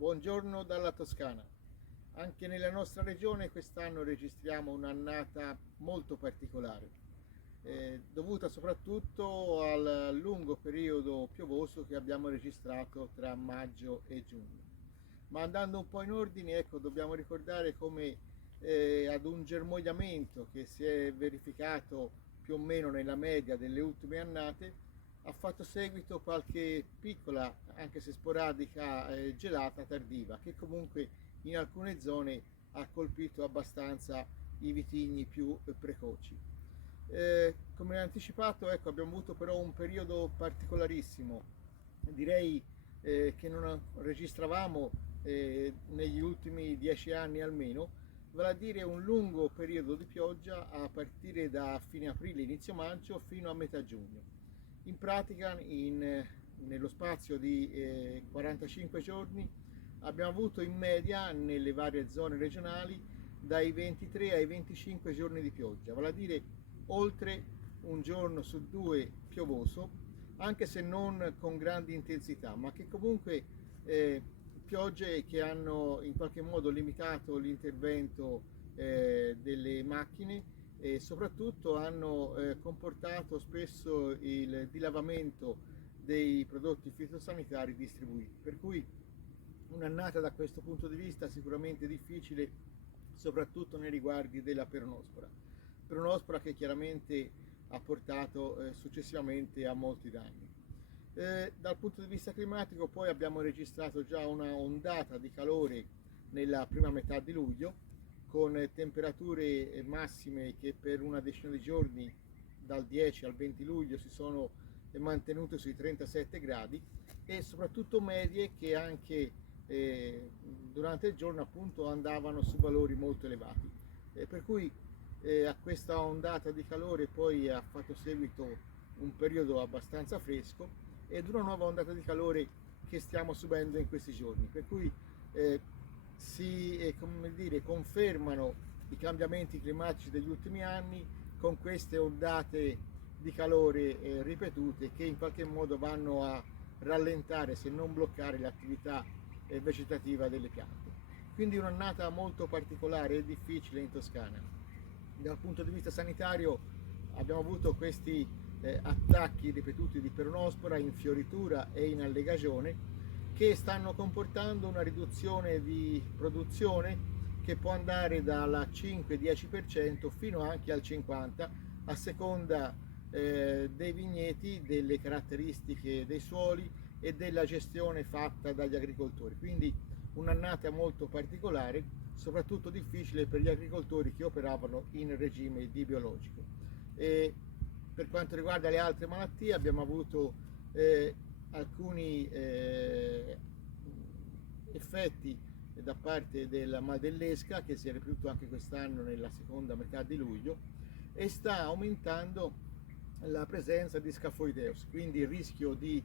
Buongiorno dalla Toscana. Anche nella nostra regione quest'anno registriamo un'annata molto particolare, dovuta soprattutto al lungo periodo piovoso che abbiamo registrato tra maggio e giugno. Ma andando un po' in ordine, ecco, dobbiamo ricordare come ad un germogliamento che si è verificato più o meno nella media delle ultime annate ha fatto seguito qualche piccola, anche se sporadica, gelata tardiva che comunque in alcune zone ha colpito abbastanza i vitigni più precoci. Come anticipato, ecco, abbiamo avuto però un periodo particolarissimo, direi che non registravamo negli ultimi 10 anni almeno, vale a dire un lungo periodo di pioggia a partire da fine aprile, inizio maggio fino a metà giugno. In pratica, nello spazio di 45 giorni abbiamo avuto in media nelle varie zone regionali dai 23 ai 25 giorni di pioggia, vale a dire oltre un giorno su due piovoso, anche se non con grandi intensità, ma che comunque piogge che hanno in qualche modo limitato l'intervento delle macchine e soprattutto hanno comportato spesso il dilavamento dei prodotti fitosanitari distribuiti, per cui un'annata da questo punto di vista sicuramente difficile, soprattutto nei riguardi della peronospora che chiaramente ha portato successivamente a molti danni. Dal punto di vista climatico poi abbiamo registrato già una ondata di calore nella prima metà di luglio, con temperature massime che per una decina di giorni dal 10 al 20 luglio si sono mantenute sui 37 gradi e soprattutto medie che anche durante il giorno appunto andavano su valori molto elevati, per cui a questa ondata di calore poi ha fatto seguito un periodo abbastanza fresco ed una nuova ondata di calore che stiamo subendo in questi giorni, per cui si come dire, confermano i cambiamenti climatici degli ultimi anni con queste ondate di calore ripetute che in qualche modo vanno a rallentare, se non bloccare, l'attività vegetativa delle piante. Quindi un'annata molto particolare e difficile in Toscana. Dal punto di vista sanitario abbiamo avuto questi attacchi ripetuti di peronospora in fioritura e in allegagione che stanno comportando una riduzione di produzione che può andare dal 5-10% fino anche al 50% a seconda dei vigneti, delle caratteristiche dei suoli e della gestione fatta dagli agricoltori. Quindi un'annata molto particolare, soprattutto difficile per gli agricoltori che operavano in regime di biologico. E per quanto riguarda le altre malattie abbiamo avuto alcuni effetti da parte della mal dell'esca che si è ripetuto anche quest'anno nella seconda metà di luglio e sta aumentando la presenza di Scaphoideus, quindi il rischio di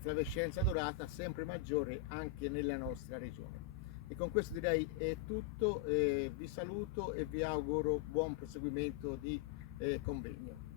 flavescenza dorata sempre maggiore anche nella nostra regione. E con questo direi è tutto, vi saluto e vi auguro buon proseguimento di convegno.